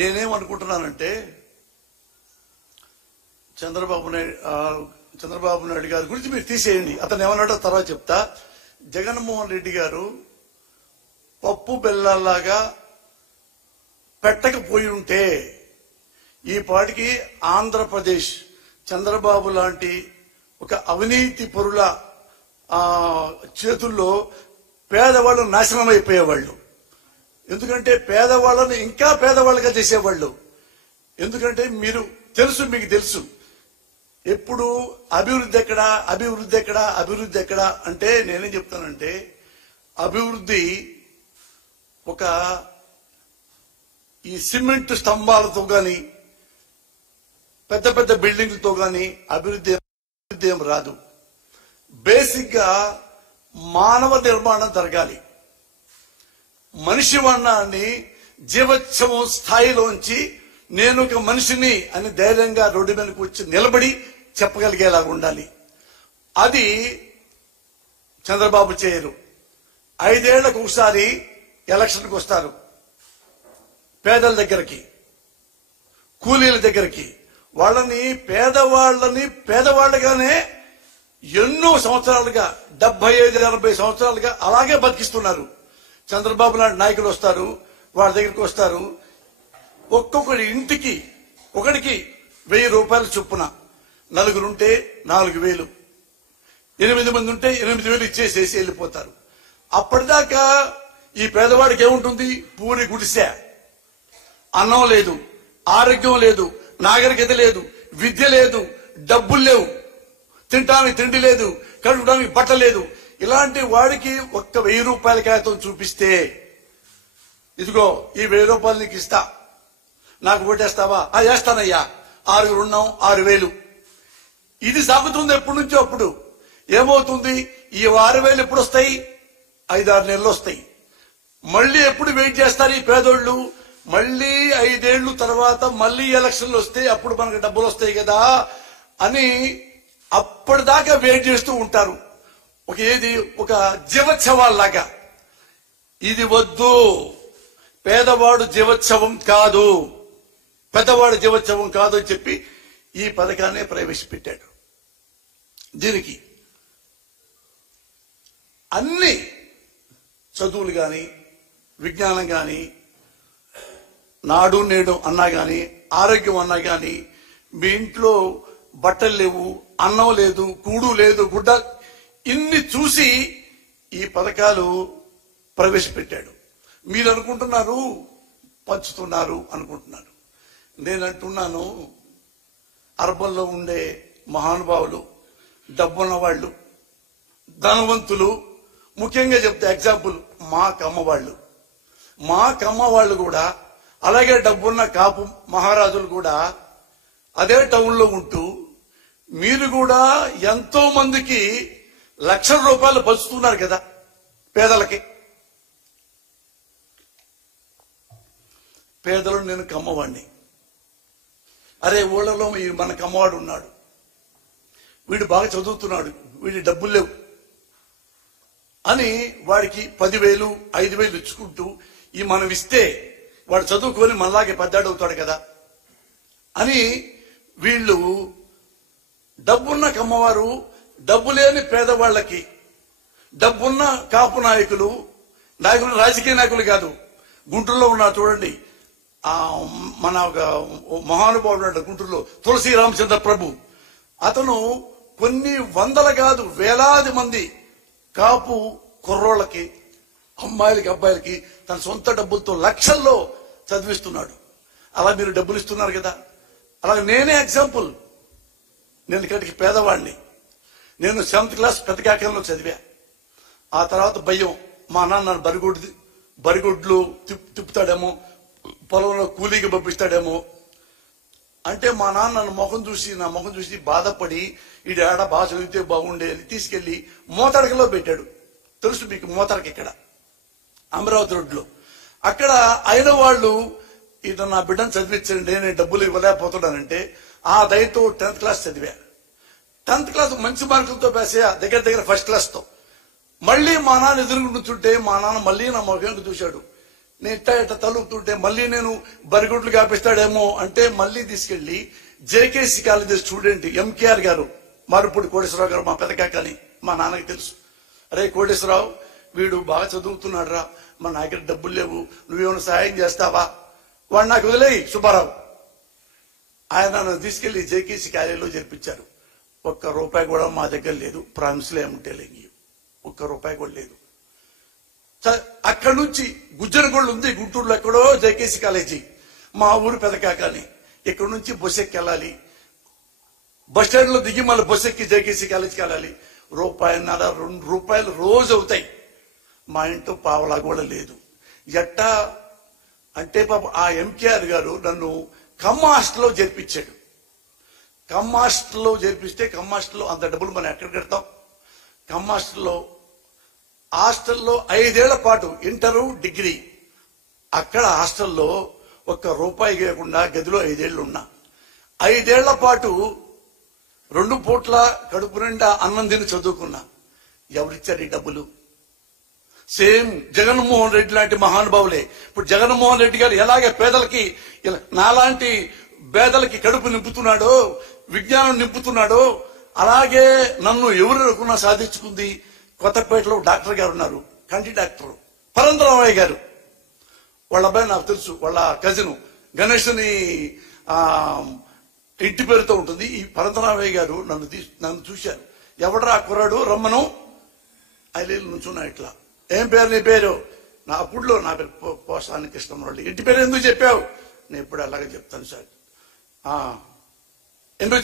నేనేమనుకుంటున్నానంటే చంద్రబాబు నాయుడు గారి గురించి మీరు తీసేయండి, అతను ఏమన్నాడో తర్వాత చెప్తా. జగన్మోహన్ రెడ్డి గారు పప్పు బెల్లాల్లాగా పెట్టకపోయి ఉంటే ఈ పాటికి ఆంధ్రప్రదేశ్ చంద్రబాబు లాంటి ఒక అవినీతి పరుల చేతుల్లో పేదవాళ్ళు నాశనం అయిపోయేవాళ్ళు. ఎందుకంటే పేదవాళ్ళని ఇంకా పేదవాళ్ళుగా చేసేవాళ్ళు. ఎందుకంటే మీకు తెలుసు ఎప్పుడు అభివృద్ధి ఎక్కడా అంటే నేనేం చెప్తానంటే అభివృద్ధి ఒక ఈ సిమెంట్ స్తంభాలతో గాని పెద్ద పెద్ద బిల్డింగ్లతో గాని అభివృద్ధి ఏం రాదు. బేసిక్ గా మానవ నిర్మాణం జరగాలి. మనిషి వర్ణాన్ని జీవోత్సవం స్థాయిలోంచి నేను ఒక మనిషిని అని ధైర్యంగా రోడ్డు మీదకి వచ్చి నిలబడి చెప్పగలిగేలాగా ఉండాలి. అది చంద్రబాబు చేయరు. 5 ఏళ్లకు ఒకసారి ఎలక్షన్కి వస్తారు. పేదల దగ్గరికి, కూలీల దగ్గరికి, వాళ్ళని పేదవాళ్ళగానే ఎన్నో సంవత్సరాలుగా 75-80 సంవత్సరాలుగా అలాగే బతికిస్తున్నారు. చంద్రబాబు నాయుడు నాయకులు వస్తారు, వాళ్ళ దగ్గరికి వస్తారు. ఒక్కొక్కటి ఇంటికి ఒకటికి 1000 రూపాయలు చొప్పున, నలుగురుంటే 4000, 8 మంది ఉంటే 8000 ఇచ్చేసేసి వెళ్ళిపోతారు. అప్పటిదాకా ఈ పేదవాడికి ఏముంటుంది? పూరి గుడిసె, అన్నం లేదు, ఆరోగ్యం లేదు, నాగరికత లేదు, విద్య లేదు, డబ్బులు లేవు, తినడానికి తిండి లేదు, కడుకోవడానికి బట్ట లేదు. ఇలాంటి వాడికి ఒక్క 1000 రూపాయల కాగితం చూపిస్తే, ఇదిగో ఈ 1000 రూపాయలు నీకు ఇస్తా, నాకు ఓటేస్తావా? వేస్తానయ్యా, 6 ఉన్నాం 6000. ఇది సాగుతుంది ఎప్పటి నుంచో. అప్పుడు ఏమవుతుంది? ఈ 6000 ఎప్పుడు వస్తాయి? 5-6 నెలలు వస్తాయి. మళ్ళీ ఎప్పుడు వెయిట్ చేస్తారు ఈ పేదోళ్ళు? మళ్ళీ 5 ఏళ్ల తర్వాత మళ్ళీ ఎలక్షన్లు వస్తే అప్పుడు మనకు డబ్బులు వస్తాయి కదా అని అప్పటిదాకా వెయిట్ చేస్తూ ఉంటారు. ఒక జీవోత్సవాల్లాగా. ఇది వద్దు. పేదవాడు జీవోత్సవం కాదు, పెద్దవాడు జీవోత్సవం కాదు అని చెప్పి ఈ పథకాన్ని ప్రవేశపెట్టాడు. దీనికి అన్ని చదువులు గాని, విజ్ఞానం గాని, నాడు నేడు అన్నా గాని, ఆరోగ్యం అన్నా గాని, మీ ఇంట్లో బట్టలు లేవు, అన్నం లేదు, కూడు లేదు, గుడ్డ, ఇన్ని చూసి ఈ పథకాలు ప్రవేశపెట్టాడు. మీరు అనుకుంటున్నారు పంచుతున్నారు అనుకుంటున్నారు. నేనంటున్నాను అర్బన్లో ఉండే మహానుభావులు, డబ్బున్న వాళ్ళు, ధనవంతులు, ముఖ్యంగా చెప్తే ఎగ్జాంపుల్ మా కమ్మ వాళ్ళు కూడా, అలాగే డబ్బున్న కాపు మహారాజులు కూడా అదే టౌన్ లో ఉంటూ మీరు కూడా ఎంతో మందికి లక్షల రూపాయలు పంచుతున్నారు కదా పేదలకి. పేదలు నేను కమ్మవాడిని. అరే ఊళ్ళలో మన కమ్మవాడు ఉన్నాడు, వీడు బాగా చదువుతున్నాడు, వీడి డబ్బులు లేవు అని వాడికి 10,000 5,000 ఇచ్చుకుంటూ ఈ మనం ఇస్తే వాడు చదువుకొని మనలాగే పెద్దాడవుతాడు కదా అని వీళ్ళు డబ్బున్న కమ్మవారు డబ్బు లేని పేదవాళ్లకి, డబ్బున్న కాపు నాయకులు రాజకీయ నాయకులు కాదు, గుంటూరులో ఉన్నారు చూడండి, మన ఒక మహానుభావుడు గుంటూరులో తులసి రామచంద్ర ప్రభు, అతను కొన్ని వందల కాదు వేలాది మంది కాపు కుర్రోళ్ళకి, అమ్మాయిలకి, అబ్బాయిలకి తన సొంత డబ్బులతో లక్షల్లో చదివిస్తున్నాడు. అలా మీరు డబ్బులు ఇస్తున్నారు కదా. అలాగే నేనే ఎగ్జాంపుల్. నేను ఇక్కడికి పేదవాడిని. నేను 7th క్లాస్ పెద్దకాకంలో చదివా. ఆ తర్వాత భయం, మా నాన్న బరిగొడ్లు తిప్పుతాడేమో, పొలంలో కూలీకి పంపిస్తాడేమో అంటే మా నాన్న నా ముఖం చూసి బాధపడి ఈ ఆడ బాగా చదివితే బాగుండే అని తీసుకెళ్లి మోతడకలో పెట్టాడు. తెలుసు మీకు మోతడక, ఇక్కడ అమరావతి రోడ్లో. అక్కడ అయిన వాళ్ళు ఇది నా బిడ్డను చదివించండి, నేను డబ్బులు ఇవ్వలేకపోతున్నానంటే ఆ దయతో 10th క్లాస్ చదివా. 10th క్లాస్ మంచి మార్కులతో పేసా, దగ్గర 1st క్లాస్తో. మళ్ళీ మా నాన్న ఎదురు నుంచుంటే మా నాన్న మళ్ళీ నా ముఖంకి చూశాడు. నేను ఇట్ట తలుపుతుంటే మళ్ళీ నేను బరిగుడ్లు కాపిస్తాడేమో అంటే మళ్ళీ తీసుకెళ్లి జేకేసీ కాలేజీ స్టూడెంట్ ఎంకేఆర్ గారు, మారుపూడి కోటేశ్వరరావు గారు, మా పెదకాకని మా నాన్నకి తెలుసు. అరే కోటేశ్వరరావు, వీడు బాగా చదువుతున్నాడు రా, మా నా దగ్గర డబ్బులు లేవు, నువ్వేమైనా సహాయం చేస్తావా? వాడు నాకు వదిలేయి సుబ్బారావు. ఆయన నన్ను తీసుకెళ్లి జేకేసీ కాలేజీలో చేర్పించారు. ఒక్క రూపాయి కూడా మా దగ్గర లేదు, ప్రామిస్లో ఏముంటే లేని ఒక్క రూపాయి కూడా లేదు. అక్కడి నుంచి గుజ్జరగొళ్ళు ఉంది గుంటూరులో ఎక్కడో జేకేసీ కాలేజీ, మా ఊరు పెదకాకని. ఇక్కడ నుంచి బస్ ఎక్కి వెళ్ళాలి, బస్ స్టాండ్ లో దిగి మళ్ళీ బస్ ఎక్కి జేకేసీ కాలేజీకి వెళ్ళాలి. రూపాయన్నర 2 రూపాయలు రోజు అవుతాయి. మా ఇంట్లో పావలా కూడా లేదు. ఎట్టా అంటే పాప ఆ ఎంకేఆర్ గారు నన్ను కమ్మ హాస్టల్లో చేర్పించాడు. కమ్మ హాస్టల్లో చేర్పిస్తే కమ్మ హాస్టల్లో అంత డబ్బులు మనం ఎక్కడ కడతాం? కమ్మ హాస్టల్లో 5 ఏళ్ల పాటు ఇంటరు డిగ్రీ అక్కడ హాస్టల్లో ఒక్క రూపాయి లేకుండా గదిలో 5 ఏళ్లు ఉన్నా. 5 ఏళ్ల పాటు 2 పూట్ల కడుపు నిండా అన్నం తిని చదువుకున్నా. ఎవరిచ్చారు ఈ డబ్బులు? సేమ్ జగన్మోహన్ రెడ్డి లాంటి మహానుభావులే. ఇప్పుడు జగన్మోహన్ రెడ్డి గారు ఎలాగే పేదలకి, నాలాంటి పేదలకి కడుపు నింపుతున్నాడో, విజ్ఞానం నింపుతున్నాడో, అలాగే నన్ను ఎవరు అనుకున్నా సాధించుకుంది. కొత్తపేటలో డాక్టర్ గారు ఉన్నారు, కంటి డాక్టర్ పరంతరామయ్య గారు. వాళ్ళ అబ్బాయి నాకు తెలుసు, వాళ్ళ కజిన్ గణేష్ని ఇంటి పేరుతో ఉంటుంది. ఈ పరంతరామయ్య గారు నన్ను చూశారు. ఎవడరా కుర్రాడు రమ్మను, ఐలేళ్ళు నుంచున్నా ఇట్లా. ఏం పేరు నీ పేరు? నా అప్పుడులో నా పేరు పోసాని కృష్ణమరెడ్డి. ఇంటి పేరు ఎందుకు చెప్పావు? నేను ఎప్పుడు అలాగే చెప్తాను సార్. ఎందుకు